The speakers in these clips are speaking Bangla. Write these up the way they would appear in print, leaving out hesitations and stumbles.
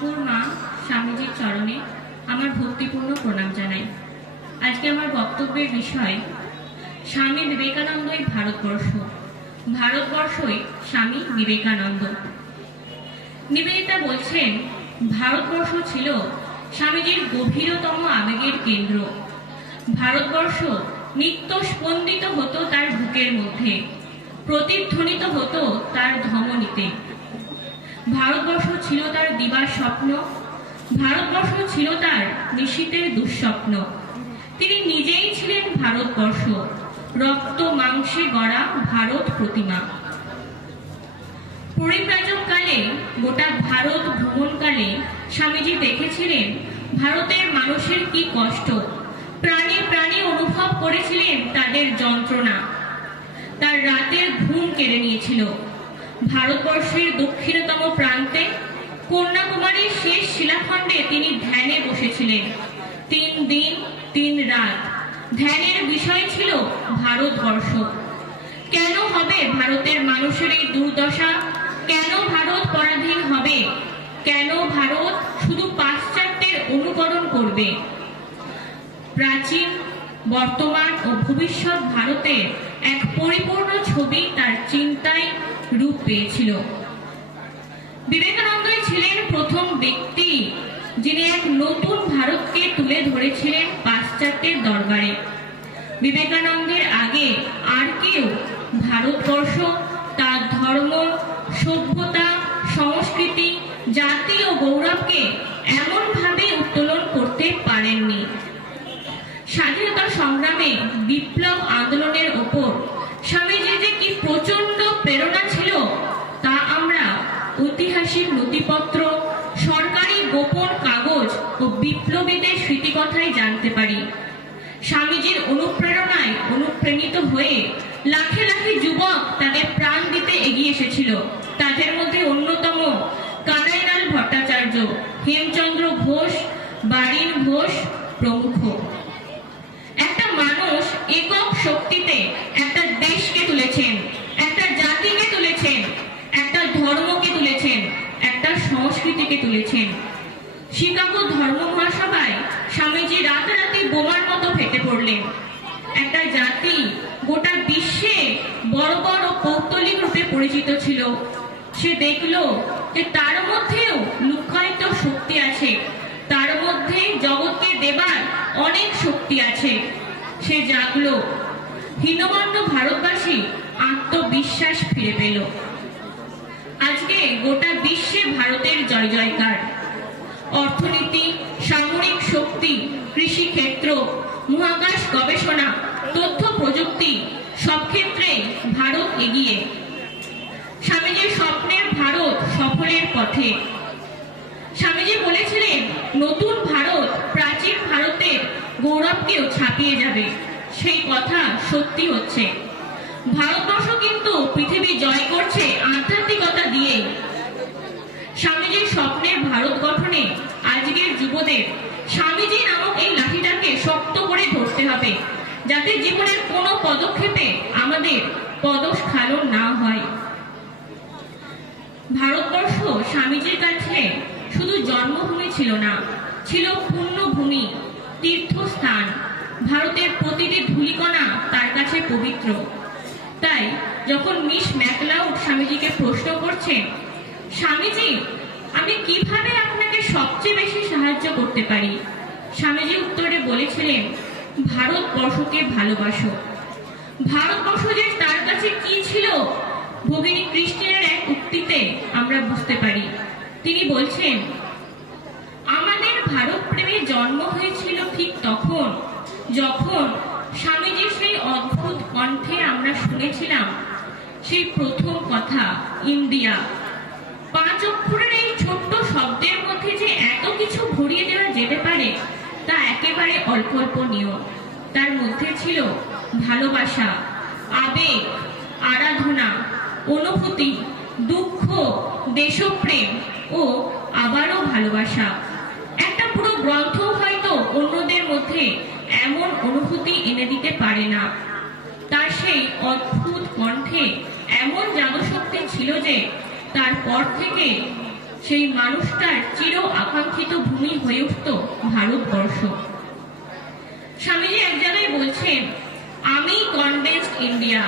ঠাকুর মা স্বামীজির চরণে আমার ভক্তিপূর্ণ প্রণাম জানাই। আজকে আমার বক্তব্যের বিষয় স্বামী বিবেকানন্দই ভারতবর্ষ, ভারতবর্ষই স্বামী বিবেকানন্দ। নিবেদিতা বলছেন, ভারতবর্ষ ছিল স্বামীজির গভীরতম আবেগের কেন্দ্র। ভারতবর্ষ নিত্য স্পন্দিত হতো তার বুকের মধ্যে, প্রতিধ্বনিত হতো তার ধমনীতে। ভারতবর্ষ ছিল তার দিবার স্বপ্ন, ভারতবর্ষ ছিল তার নিশীথের দুঃস্বপ্ন। তিনি নিজেই ছিলেন ভারতবর্ষ, রক্ত মাংসে গড়া ভারত প্রতিমা। পরিব্রাজক কালে, গোটা ভারত ভ্রমণকালে স্বামীজি দেখেছিলেন ভারতের মানুষের কি কষ্ট, প্রাণে প্রাণে অনুভব করেছিলেন তাদের যন্ত্রণা। তার রাতের ঘুম কেড়ে নিয়েছিল। ভারতবর্ষের দক্ষিণতম প্রান্তে কন্যাকুমারীর শেষ শিলাখণ্ডে তিনি ধ্যানে বসেছিলেন। 3 দিন 3 রাত ধ্যানের বিষয় ছিল ভারতবর্ষ। কেন হবে ভারতের মানুষের এই দুর্দশা? কেন ভারত পরাধীন হবে? কেন ভারত শুধু পাশ্চাত্যের অনুকরণ করবে? প্রাচীন, বর্তমান ও ভবিষ্যৎ ভারতের এক পরিপূর্ণ ছবি তার চিন্তায় রূপ পেয়েছিল। বিবেকানন্দই ছিলেন প্রথম ব্যক্তি যিনি এক নতুন ভারতকে তুলে ধরেছিলেন পাশ্চাত্যের দরবারে। বিবেকানন্দের আগে আর কেউ ভারতবর্ষ, তার ধর্ম, সভ্যতা, সংস্কৃতি, জাতি ও গৌরবকে এমনভাবে উত্তোলন করতে পারেননি। স্বাধীনতা সংগ্রামে, বিপ্লব আন্দোলনের ওপর স্বামীজির যে কি প্রচন্ড প্রেরণা ছিল তা আমরা ঐতিহাসিক নথিপত্র, সরকারি গোপন কাগজ ও বিপ্লবীদের স্মৃতিকথায় জানতে পারি। স্বামীজির অনুপ্রেরণায় অনুপ্রাণিত হয়ে লাখে লাখে যুবক তাদের প্রাণ দিতে এগিয়ে এসেছিল। তাদের মধ্যে অন্যতম কানাইলাল ভট্টাচার্য, হেমচন্দ্র ঘোষ, বারিন ঘোষ প্রমুখ। একটা মানুষ একক শক্তিতে একটা দেশকে তুলেছেন, একটা জাতিকে তুলেছেন, একটা ধর্মকে তুলেছেন, একটা সংস্কৃতিকে তুলেছেন। শিকাগো ধর্ম মহাসভায় স্বামীজি রাতারাতি বোমার মতো ফেটে পড়লেন। একটা জাতি গোটা বিশ্বে বর্বর ও পৌত্তলিক রূপে পরিচিত ছিল। সে দেখল যে তার মধ্যেও লুক্কায়িত শক্তি আছে, তার মধ্যে জগৎকে দেবার অনেক শক্তি আছে। সে জাগলো। হীনমন্য ভারতবাসী আত্মবিশ্বাস ফিরে পেল। আজকে গোটা বিশ্বে ভারতের জয় জয়কার। অর্থনীতি, সামরিক শক্তি, কৃষি ক্ষেত্র, মহাকাশ গবেষণা, তথ্য প্রযুক্তি সব ক্ষেত্রে ভারত এগিয়ে। স্বামীজির স্বপ্নের ভারত সফলের পথে। স্বামীজি বলেছিলেন, নতুন ভারত প্রাচীন ভারতের গৌরবকেও ছাপিয়ে যাবে। সেই কথা সত্যি হচ্ছে। ভারতবর্ষ কিন্তু পৃথিবী জয় করছে আধ্যাত্মিকতা দিয়ে। স্বামীজির স্বপ্নের ভারত গঠনে আজকের যুবদের স্বামীজি নামক এই লাঠিটাকে শক্ত করে ধরতে হবে, যাতে জীবনের কোনো পদক্ষেপে আমাদের পদস্খলন না হয়। ভারতবর্ষ স্বামীজির কাছে শুধু জন্মভূমি ছিল না, ছিল পুণ্যভূমি, তীর্থস্থান। ভারতের প্রতিটি ধূলিকণা তার কাছে পবিত্র। তাই যখন মিস ম্যাকলাউড স্বামীজিকে প্রশ্ন করছেন, স্বামীজি, আমি কিভাবে আপনাকে সবচেয়ে বেশি সাহায্য করতে পারি, স্বামীজি উত্তরে বলেছিলেন, ভারতবর্ষকে ভালোবাসো। ভারতবর্ষ যে তার কাছে কি ছিল, ভগিনী ক্রিস্টিনের এক উক্তিতে আমরা বুঝতে পারি। তিনি বলছেন, আমাদের ভারত প্রেমে জন্ম হয়েছিল ঠিক তখন যখন স্বামীজির সেই অদ্ভুত কণ্ঠে আমরা শুনেছিলাম সেই প্রথম কথা, ইন্ডিয়া। 5 অক্ষরের এই ছোট্ট শব্দের মধ্যে যে এত কিছু ভরিয়ে দেওয়া যেতে পারে তা একেবারে অল্প অল্প নিয়ম। তার মধ্যে ছিল ভালোবাসা, আবেগ, আরাধনা, অনুভূতি, দুঃখ, দেশপ্রেম ও আবারও ভালোবাসা। একটা পুরো গ্রন্থ হয়তো অন্যদের মধ্যে এমন অনুভূতি এনে দিতে পারে না। তার সেই অদ্ভুত কণ্ঠে এমন জাদুশক্তি ছিল যে তারপর থেকে সেই মানুষটার চির আকাঙ্ক্ষিত ভূমি হয়ে উঠত ভারতবর্ষ। স্বামীজি এক জায়গায় বলছেন, আমি কনডেন্সড ইন্ডিয়া,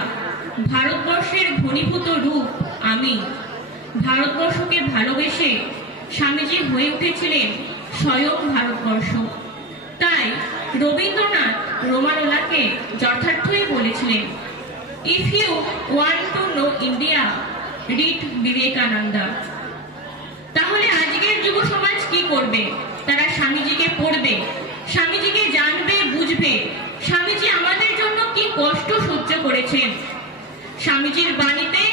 ভারতবর্ষের ঘনীভূত রূপ আমি। ভারতবর্ষকে ভালোবেসে স্বামীজি হয়ে উঠেছিলেন স্বয়ং ভারতবর্ষ। তাই রবীন্দ্রনাথ রোমানোলাকে যথার্থই বলেছিলেন, if you want to know India, read Vivekananda. তাহলে আজকের যুব সমাজ কি করবে? তারা স্বামীজিকে পড়বে, স্বামীজিকে জানবে, বুঝবে স্বামীজি আমাদের জন্য কি কষ্ট সহ্য করেছেন। স্বামীজির বাণীতে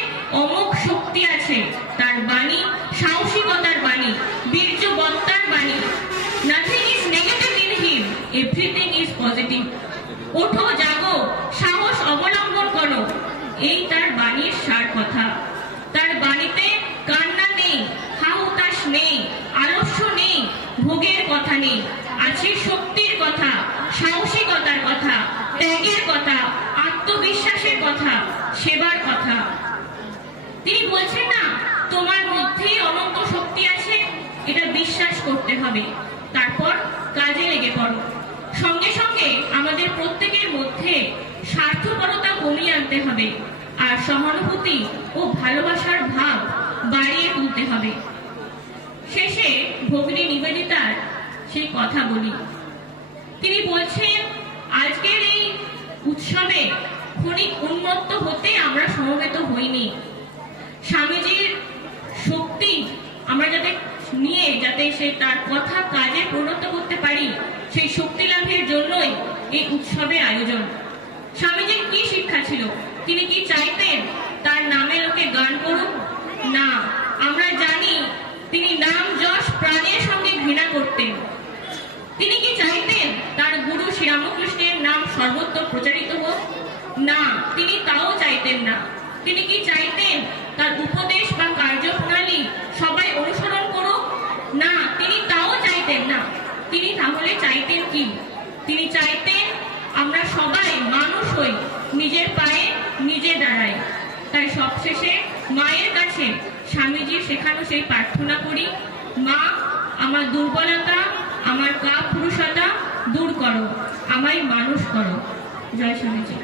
অমোঘ শক্তি আছে, তার বাণী সাহসিকতার বাণী, বীর্যবত্তার বাণী। Nothing is negative in him, everything is positive. ওঠো, জাগো, সাহস অবলম্বন করো, এই তার বাণীর সার কথা। তার বাণীতে কান্না নেই, হাহুতাশ নেই, আলস্য নেই, ভোগের কথা নেই, আছে শক্তির কথা, সাহসিকতার কথা, ত্যাগের কথা, আত্মবিশ্বাসের কথা, সেবার কথা। তিনি বলছেন না, তোমার মধ্যেই অনন্ত শক্তি আছে, এটা বিশ্বাস করতে হবে, তারপর কাজে লেগে পড়ো। সঙ্গে সঙ্গে আমাদের প্রত্যেকের মধ্যে স্বার্থপরতা কমিয়ে আনতে হবে, আর সহানুভূতি ও ভালোবাসার ভাব বাড়িয়ে তুলতে হবে। শেষে ভগিনী নিবেদিতার সেই কথা বলি। তিনি বলছেন, আজকের এই উৎসবে ক্ষণিক উন্মত্ত হতে আমরা সমবেত হইনি। স্বামীজির শক্তি আমরা যাতে সে তার কথা কাজে পরিণত করতে পারি, সেই শক্তি লাভের জন্যই এই উৎসবের আয়োজন। স্বামীজির কি শিক্ষা ছিল? তিনি কি চাইতেন তার নামে লোকে গান করুক? না, আমরা জানি তিনি নাম যশ প্রাণের সঙ্গে ঘৃণা করতেন। তিনি কি চাইতেন তার গুরু শ্রীরামকৃষ্ণের নাম সর্বত্র প্রচারিত হোক? না, তিনি তাও চাইতেন না। তিনি কি চাইতেন তার উপদেশ বা কার্যপ্রণালী সবাই অনুসরণ করুক? না, তিনি তাও চাইতেন না। তিনি তাহলে চাইতেন কি? তিনি চাইতেন আমরা সবাই মানুষ হই, নিজের পায়ে নিজে দাঁড়াই। তাই সবশেষে মায়ের কাছে স্বামীজির শেখানো সেই প্রার্থনা করি, মা, আমার দুর্বলতা, আমার কাপুরুষতা দূর করো, আমায় মানুষ করো। জয় স্বামীজি।